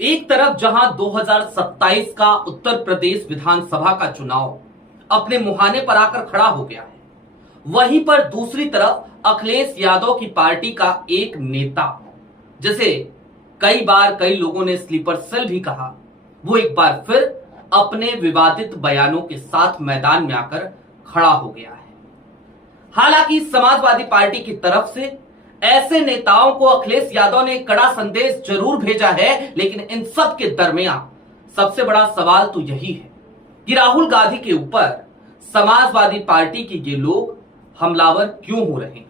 एक तरफ जहां 2027 का उत्तर प्रदेश विधानसभा का चुनाव अपने मुहाने पर आकर खड़ा हो गया है, वहीं पर दूसरी तरफ अखिलेश यादव की पार्टी का एक नेता, जिसे कई बार कई लोगों ने स्लीपर सेल भी कहा, वो एक बार फिर अपने विवादित बयानों के साथ मैदान में आकर खड़ा हो गया है। हालांकि समाजवादी पार्टी की तरफ से ऐसे नेताओं को अखिलेश यादव ने कड़ा संदेश जरूर भेजा है, लेकिन इन सब के दरमियान सबसे बड़ा सवाल तो यही है कि राहुल गांधी के ऊपर समाजवादी पार्टी के ये लोग हमलावर क्यों हो रहे हैं।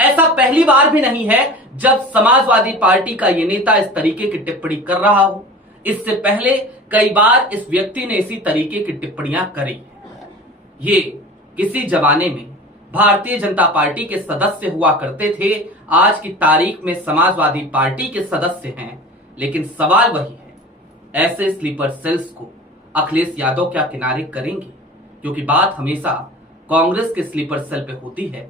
ऐसा पहली बार भी नहीं है जब समाजवादी पार्टी का ये नेता इस तरीके की टिप्पणी कर रहा हो। इससे पहले कई बार इस व्यक्ति ने इसी तरीके की टिप्पणियां करी। ये किसी जमाने में भारतीय जनता पार्टी के सदस्य हुआ करते थे, आज की तारीख में समाजवादी पार्टी के सदस्य हैं। लेकिन सवाल वही है, ऐसे स्लीपर सेल्स को अखिलेश यादव क्या किनारे करेंगे? क्योंकि बात हमेशा कांग्रेस के स्लीपर सेल पे होती है,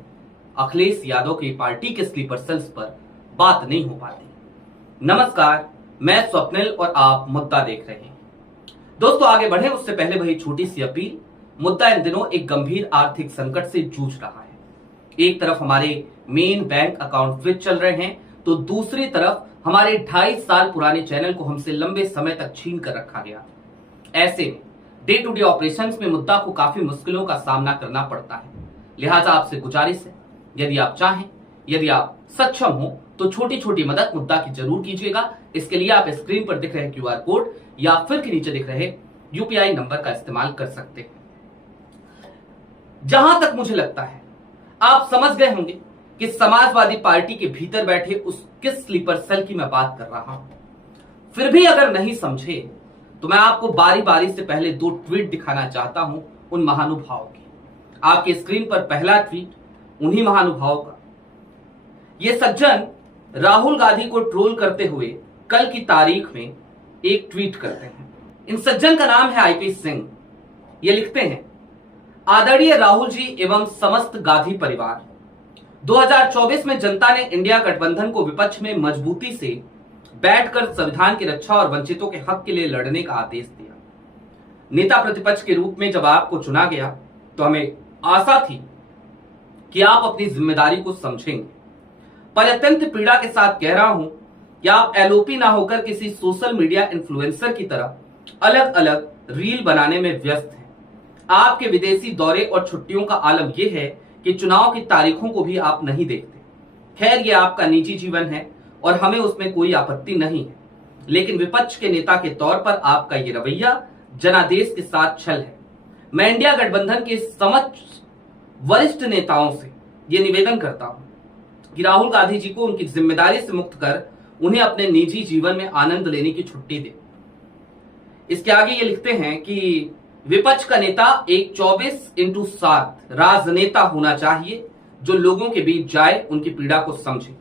अखिलेश यादव की पार्टी के स्लीपर सेल्स पर बात नहीं हो पाती। नमस्कार, मैं स्वप्निल और आप मुद्दा देख रहे हैं। दोस्तों, आगे बढ़े उससे पहले वही छोटी सी अपील। मुद्दा इन दिनों एक गंभीर आर्थिक संकट से जूझ रहा है। एक तरफ हमारे मेन बैंक अकाउंट फ्रीज चल रहे हैं, तो दूसरी तरफ हमारे 2.5 साल पुराने चैनल को हमसे लंबे समय तक छीन कर रखा गया। ऐसे में डे टू डे ऑपरेशंस में मुद्दा को काफी मुश्किलों का सामना करना पड़ता है। लिहाजा आपसे गुजारिश है, यदि आप चाहें, यदि आप सक्षम हो, तो छोटी छोटी मदद मुद्दा की जरूर कीजिएगा। इसके लिए आप स्क्रीन पर दिख रहे QR कोड या फिर के नीचे दिख रहे UPI नंबर का इस्तेमाल कर सकते हैं। जहां तक मुझे लगता है आप समझ गए होंगे कि समाजवादी पार्टी के भीतर बैठे उस किस स्लीपर सेल की मैं बात कर रहा हूं। फिर भी अगर नहीं समझे तो मैं आपको बारी बारी से पहले 2 ट्वीट दिखाना चाहता हूं उन महानुभावों की। आपके स्क्रीन पर पहला ट्वीट उन्हीं महानुभावों का। ये सज्जन राहुल गांधी को ट्रोल करते हुए कल की तारीख में एक ट्वीट करते हैं। इन सज्जन का नाम है IP सिंह। ये लिखते हैं, आदरणीय राहुल जी एवं समस्त गांधी परिवार, 2024 में जनता ने इंडिया गठबंधन को विपक्ष में मजबूती से बैठकर संविधान की रक्षा और वंचितों के हक के लिए लड़ने का आदेश दिया। नेता प्रतिपक्ष के रूप में जब आपको चुना गया तो हमें आशा थी कि आप अपनी जिम्मेदारी को समझेंगे, पर अत्यंत पीड़ा के साथ कह रहा हूं कि आप LOP ना होकर किसी सोशल मीडिया इन्फ्लुएंसर की तरह अलग अलग रील बनाने में व्यस्त हैं। आपके विदेशी दौरे और छुट्टियों का आलम यह है कि चुनाव की तारीखों को भी आप नहीं देखते। खैर, ये आपका निजी जीवन है और हमें उसमें कोई आपत्ति नहीं है, लेकिन विपक्ष के नेता के तौर पर आपका ये रवैया जनादेश के साथ छल है। मैं इंडिया गठबंधन के समस्त वरिष्ठ नेताओं से ये निवेदन करता हूं कि राहुल गांधी जी को उनकी जिम्मेदारी से मुक्त कर उन्हें अपने निजी जीवन में आनंद लेने की छुट्टी दे। इसके आगे ये लिखते हैं कि विपक्ष का नेता एक 24x7 राजनेता होना चाहिए, जो लोगों के बीच जाए, उनकी पीड़ा को समझे।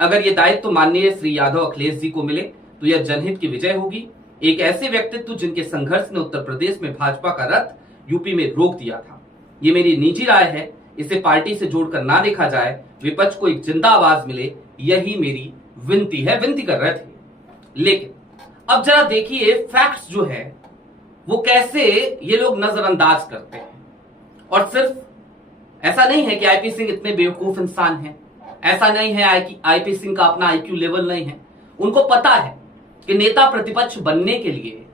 अगर ये दायित्व तो माननीय श्री यादव अखिलेश जी को मिले तो यह जनहित की विजय होगी। एक ऐसे व्यक्तित्व जिनके संघर्ष ने उत्तर प्रदेश में भाजपा का रथ यूपी में रोक दिया था। ये मेरी निजी राय है, इसे पार्टी से जोड़कर ना देखा जाए, विपक्ष को एक जिंदा आवाज मिले, यही मेरी विनती है। विनती कर रहे थे, लेकिन अब जरा देखिए फैक्ट्स जो है वो कैसे ये लोग नजरअंदाज करते हैं। और सिर्फ ऐसा नहीं है कि IP सिंह इतने बेवकूफ इंसान हैं, ऐसा नहीं है कि IP सिंह का अपना IQ लेवल नहीं है। उनको पता है कि नेता प्रतिपक्ष बनने के लिए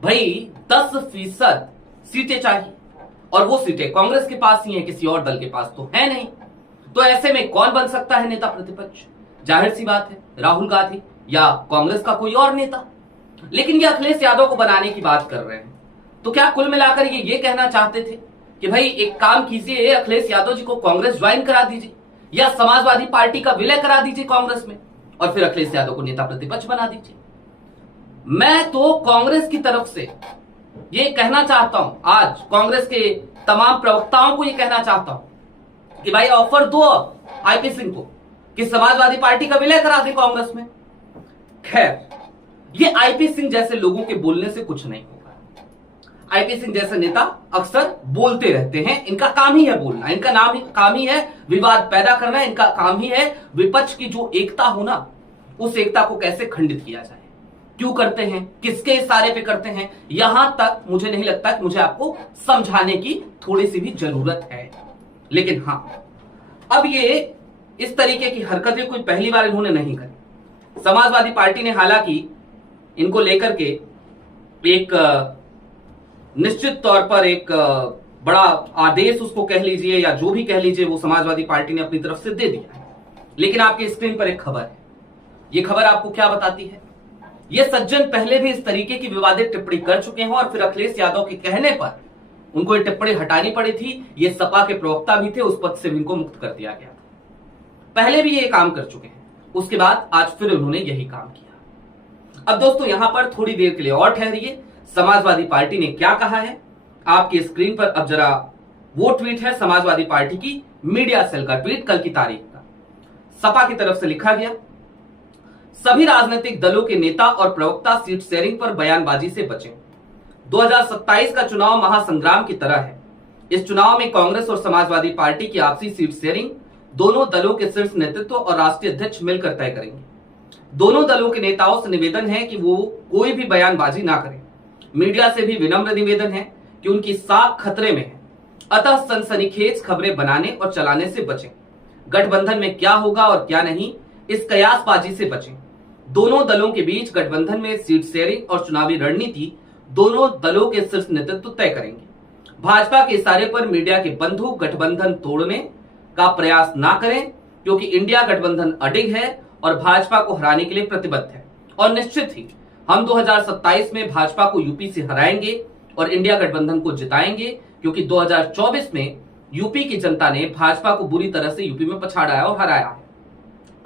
भाई 10% सीटें चाहिए, और वो सीटें कांग्रेस के पास ही हैं, किसी और दल के पास तो है नहीं। तो ऐसे में कौन बन सकता है नेता प्रतिपक्ष? जाहिर सी बात है, राहुल गांधी या कांग्रेस का कोई और नेता। लेकिन ये अखिलेश यादव को बनाने की बात कर रहे हैं। तो क्या कुल मिलाकर ये कहना चाहते थे कि भाई एक काम कीजिए, अखिलेश यादव जी को कांग्रेस ज्वाइन करा दीजिए या समाजवादी पार्टी का विलय करा दीजिए कांग्रेस में, और फिर अखिलेश यादव को नेता प्रतिपक्ष बना दीजिए। मैं तो कांग्रेस की तरफ से ये कहना चाहता हूं, आज कांग्रेस के तमाम प्रवक्ताओं को ये कहना चाहता हूं कि भाई ऑफर दो IP सिंह को कि समाजवादी पार्टी का विलय करा दे कांग्रेस में। खैर, ये IP सिंह जैसे लोगों के बोलने से कुछ नहीं होगा। IP सिंह जैसे नेता अक्सर बोलते रहते हैं, इनका काम ही है बोलना, इनका काम ही है विवाद पैदा करना, इनका काम ही है विपक्ष की जो एकता हो ना, उस एकता को कैसे खंडित किया जाए। क्यों करते हैं, किसके इशारे पे करते हैं, यहां तक मुझे नहीं लगता कि मुझे आपको समझाने की थोड़ी सी भी जरूरत है। लेकिन हां, अब ये इस तरीके की हरकतें कोई पहली बार इन्होंने नहीं करी। समाजवादी पार्टी ने हालांकि इनको लेकर के एक निश्चित तौर पर एक बड़ा आदेश उसको कह लीजिए या जो भी कह लीजिए, वो समाजवादी पार्टी ने अपनी तरफ से दे दिया है। लेकिन आपके स्क्रीन पर एक खबर है। ये खबर आपको क्या बताती है? ये सज्जन पहले भी इस तरीके की विवादित टिप्पणी कर चुके हैं और फिर अखिलेश यादव के कहने पर उनको ये टिप्पणी हटानी पड़ी थी। ये सपा के प्रवक्ता भी थे, उस पद से भी इनको मुक्त कर दिया गया था। पहले भी ये काम कर चुके हैं, उसके बाद आज फिर उन्होंने यही काम किया। अब दोस्तों यहां पर थोड़ी देर के लिए और ठहरिए। समाजवादी पार्टी ने क्या कहा है आपकी स्क्रीन पर अब जरा वो ट्वीट है समाजवादी पार्टी की मीडिया सेल का ट्वीट, कल की तारीख का। सपा की तरफ से लिखा गया, सभी राजनीतिक दलों के नेता और प्रवक्ता सीट शेयरिंग पर बयानबाजी से बचें। 2027 का चुनाव महासंग्राम की तरह है। इस चुनाव में कांग्रेस और समाजवादी पार्टी की आपसी सीट शेयरिंग दोनों दलों के शीर्ष नेतृत्व और राष्ट्रीय अध्यक्ष मिलकर तय करेंगे। दोनों दलों के नेताओं से निवेदन है कि वो कोई भी बयानबाजी ना करें। मीडिया से भी विनम्र निवेदन है कि उनकी साख खतरे में है, अतः सनसनीखेज खबरें बनाने और चलाने से बचें। गठबंधन में क्या होगा और क्या नहीं, इस कयासबाजी से बचें। दोनों दलों के बीच गठबंधन में सीट शेयरिंग और चुनावी रणनीति दोनों दलों के शीर्ष नेतृत्व तय करेंगे। भाजपा के इशारे पर मीडिया के बंधु गठबंधन तोड़ने का प्रयास ना करें, क्योंकि इंडिया गठबंधन अडिग है और भाजपा को हराने के लिए प्रतिबद्ध है। और निश्चित ही हम 2027 में भाजपा को यूपी से हराएंगे और इंडिया गठबंधन को जिताएंगे, क्योंकि 2024 में यूपी की जनता ने भाजपा को बुरी तरह से यूपी में पछाड़ा है और हराया है।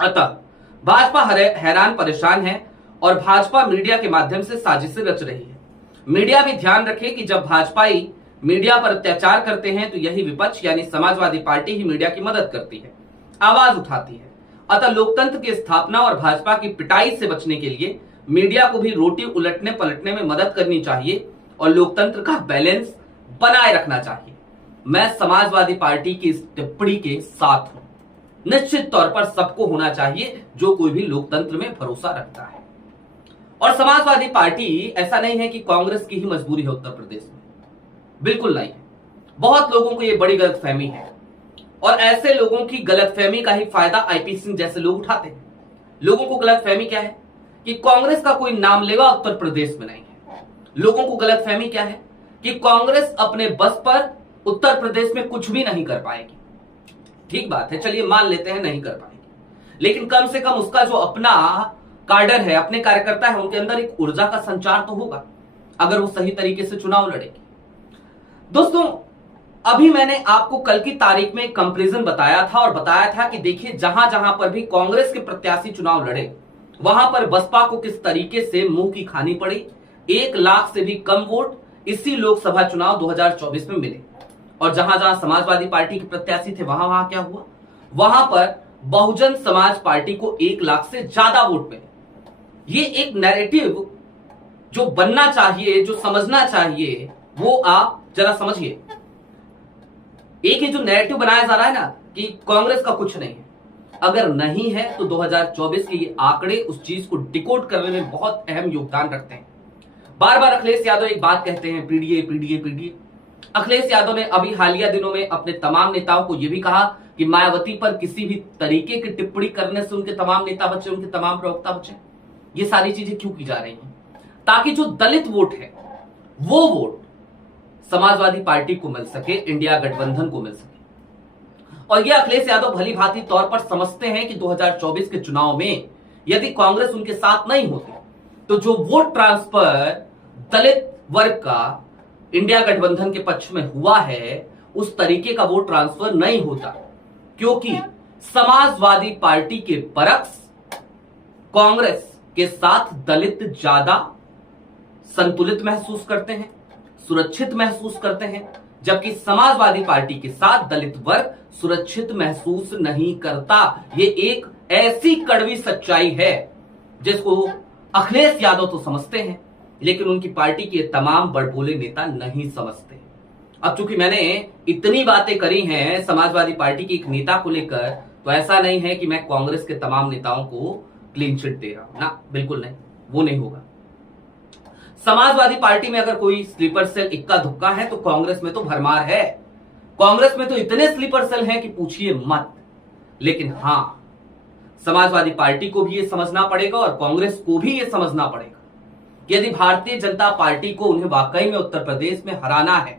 अतः भाजपा हैरान परेशान है और भाजपा मीडिया के माध्यम से साजिशें रच रही है। मीडिया भी ध्यान रखे कि जब भाजपाई मीडिया पर अत्याचार करते हैं तो यही विपक्ष यानी समाजवादी पार्टी ही मीडिया की मदद करती है, आवाज उठाती है। अतः लोकतंत्र की स्थापना और भाजपा की पिटाई से बचने के लिए मीडिया को भी रोटी उलटने पलटने में मदद करनी चाहिए और लोकतंत्र का बैलेंस बनाए रखना चाहिए। मैं समाजवादी पार्टी की इस टिप्पणी के साथ हूं। निश्चित तौर पर सबको होना चाहिए जो कोई भी लोकतंत्र में भरोसा रखता है। और समाजवादी पार्टी ऐसा नहीं है कि कांग्रेस की ही मजबूरी है उत्तर प्रदेश में, बिल्कुल नहीं है। बहुत लोगों को यह बड़ी गलतफहमी है और ऐसे लोगों की गलतफहमी का ही फायदा आईपी सिंह जैसे लोग उठाते हैं। लोगों को गलतफहमी क्या है कि कांग्रेस का कोई नाम लेवा उत्तर प्रदेश में नहीं है। लोगों को गलतफहमी क्या है कि कांग्रेस अपने बस पर उत्तर प्रदेश में कुछ भी नहीं कर पाएगी। ठीक बात है, चलिए मान लेते हैं नहीं कर पाएगी, लेकिन कम से कम उसका जो अपना कार्डर है, अपने कार्यकर्ता है, उनके अंदर एक ऊर्जा का संचार तो होगा अगर वो सही तरीके से चुनाव लड़ेगी। दोस्तों अभी मैंने आपको कल की तारीख में एक कंपैरिजन बताया था और बताया था कि देखिए जहां जहां पर भी कांग्रेस के प्रत्याशी चुनाव लड़े वहां पर बसपा को किस तरीके से मुंह की खानी पड़ी। 1 लाख से भी कम वोट इसी लोकसभा चुनाव 2024 में मिले और जहां जहां समाजवादी पार्टी के प्रत्याशी थे वहां वहां क्या हुआ, वहां पर बहुजन समाज पार्टी को 1 लाख से ज्यादा वोट मिले। ये एक नैरेटिव जो बनना चाहिए, जो समझना चाहिए, वो आप जरा समझिए। एक ही जो नैरेटिव बनाया जा रहा है ना कि कांग्रेस का कुछ नहीं है, अगर नहीं है तो 2024 के ये आंकड़े उस चीज को डिकोड करने में बहुत अहम योगदान रखते हैं। बार बार अखिलेश यादव एक बात कहते हैं, PDA PDA PDA. Akhilesh Yadav ने अभी हालिया दिनों में अपने तमाम नेताओं को यह भी कहा कि मायावती पर किसी भी तरीके की टिप्पणी करने से उनके तमाम नेता बचे, उनके तमाम प्रवक्ता बचे। ये सारी चीजें क्यों की जा रही हैं? ताकि जो दलित वोट है वो वोट समाजवादी पार्टी को मिल सके, इंडिया गठबंधन को मिल सके। और ये अखिलेश यादव भली भांति तौर पर समझते हैं कि 2024 के चुनाव में यदि कांग्रेस उनके साथ नहीं होती तो जो वोट ट्रांसफर दलित वर्ग का इंडिया गठबंधन के पक्ष में हुआ है उस तरीके का वोट ट्रांसफर नहीं होता, क्योंकि समाजवादी पार्टी के बरक्स कांग्रेस के साथ दलित ज्यादा संतुलित महसूस करते हैं, सुरक्षित महसूस करते हैं, जबकि समाजवादी पार्टी के साथ दलित वर्ग सुरक्षित महसूस नहीं करता। ये एक ऐसी कड़वी सच्चाई है जिसको अखिलेश यादव तो समझते हैं, लेकिन उनकी पार्टी के तमाम बड़बोले नेता नहीं समझते। अब चूंकि मैंने इतनी बातें करी हैं समाजवादी पार्टी के एक नेता को लेकर, तो ऐसा नहीं है कि मैं कांग्रेस के तमाम नेताओं को क्लीन चिट दे रहा हूं ना, बिल्कुल नहीं, वो नहीं होगा। समाजवादी पार्टी में अगर कोई स्लीपर सेल इक्का दुक्का है तो कांग्रेस में तो भरमार है। कांग्रेस में तो इतने स्लीपर सेल हैं कि पूछिए मत। लेकिन हां, समाजवादी पार्टी को भी यह समझना पड़ेगा और कांग्रेस को भी यह समझना पड़ेगा कि यदि भारतीय जनता पार्टी को उन्हें वाकई में उत्तर प्रदेश में हराना है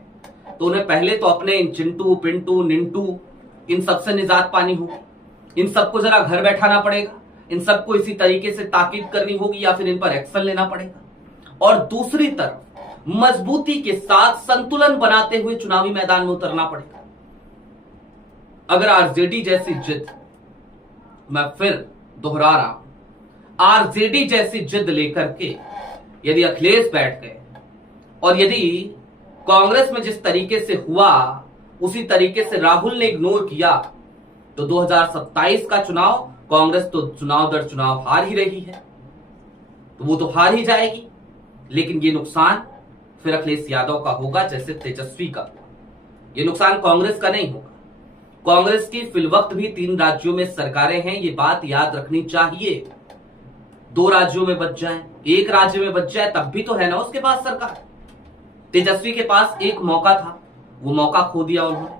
तो उन्हें पहले तो अपने इन चिंटू पिंटू निंटू इन सबसे निजात पानी होगी। इन सबको जरा घर बैठाना पड़ेगा, इन सबको इसी तरीके से ताकीद करनी होगी या फिर इन पर एक्शन लेना पड़ेगा। और दूसरी तरफ मजबूती के साथ संतुलन बनाते हुए चुनावी मैदान में उतरना पड़ेगा। अगर आरजेडी जैसी जिद, मैं फिर दोहरा रहा हूं, आरजेडी जैसी जिद लेकर के यदि अखिलेश बैठ गए और यदि कांग्रेस में जिस तरीके से हुआ उसी तरीके से राहुल ने इग्नोर किया तो 2027 का चुनाव कांग्रेस तो चुनाव दर चुनाव हार ही रही है, तो वो तो हार ही जाएगी। लेकिन ये नुकसान फिर अखिलेश यादव का होगा जैसे तेजस्वी का हुआ। ये नुकसान कांग्रेस का नहीं होगा। कांग्रेस की फिलवक्त भी 3 राज्यों में सरकारें हैं, ये बात याद रखनी चाहिए। 2 राज्यों में बच जाए, 1 राज्य में बच जाए, तब भी तो है ना उसके पास सरकार। तेजस्वी के पास एक मौका था, वो मौका खो दिया उन्होंने।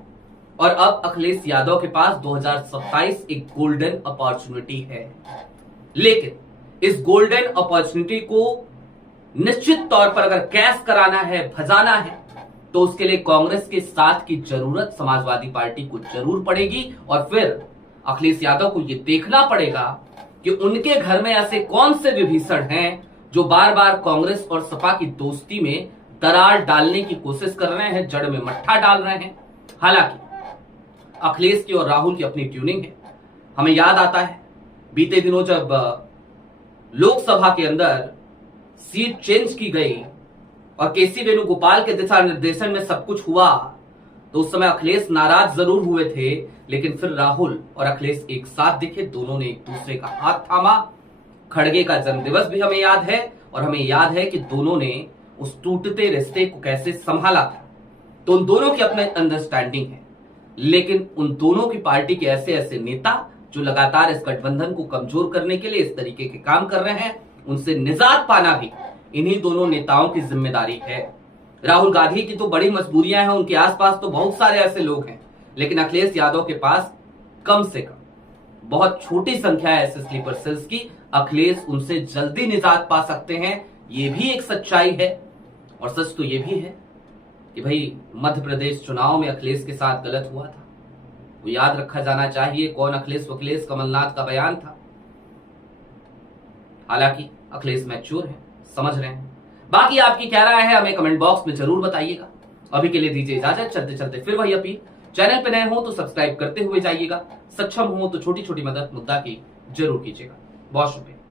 और अब अखिलेश यादव के पास 2027 एक गोल्डन अपॉर्चुनिटी है। लेकिन इस गोल्डन अपॉर्चुनिटी को निश्चित तौर पर अगर कैश कराना है, भजाना है, तो उसके लिए कांग्रेस के साथ की जरूरत समाजवादी पार्टी को जरूर पड़ेगी। और फिर अखिलेश यादव को यह देखना पड़ेगा कि उनके घर में ऐसे कौन से विभीषण हैं जो बार बार कांग्रेस और सपा की दोस्ती में दरार डालने की कोशिश कर रहे हैं, जड़ में मट्ठा डाल रहे हैं। हालांकि अखिलेश की और राहुल की अपनी ट्यूनिंग है। हमें याद आता है बीते दिनों जब लोकसभा के अंदर सीट चेंज की गई और केसी वेणुगोपाल के दिशा निर्देशन में सब कुछ हुआ, तो उस समय अखिलेश नाराज जरूर हुए थे, लेकिन फिर राहुल और अखिलेश एक साथ दिखे, दोनों ने एक दूसरे का हाथ थामा। खड़गे का जन्मदिवस भी हमें याद है और हमें याद है कि दोनों ने उस टूटते रिश्ते को कैसे संभाला था। तो उन दोनों की अपने अंडरस्टैंडिंग है, लेकिन उन दोनों की पार्टी के ऐसे ऐसे नेता जो लगातार इस गठबंधन को कमजोर करने के लिए इस तरीके के काम कर रहे हैं, उनसे निजात पाना भी इन्हीं दोनों नेताओं की जिम्मेदारी है। राहुल गांधी की तो बड़ी मजबूरियां हैं, उनके आसपास तो बहुत सारे ऐसे लोग हैं, लेकिन अखिलेश यादव के पास कम से कम बहुत छोटी संख्या है ऐसे स्लीपर सेल्स की। अखिलेश उनसे जल्दी निजात पा सकते हैं, ये भी एक सच्चाई है। और सच तो ये भी है कि भाई मध्य प्रदेश चुनाव में अखिलेश के साथ गलत हुआ था, वो याद रखा जाना चाहिए। कौन अखिलेश? अखिलेश कमलनाथ का बयान था। हालांकि अखिलेश मैच्योर है, समझ रहे हैं। बाकी आपकी क्या राय है हमें कमेंट बॉक्स में जरूर बताइएगा। अभी के लिए दीजिए इजाजत। चलते चलते फिर वही अपील, चैनल पे नए हो तो सब्सक्राइब करते हुए जाइएगा, सक्षम हो तो छोटी छोटी मदद मुद्दा की जरूर कीजिएगा। बहुत शुक्रिया।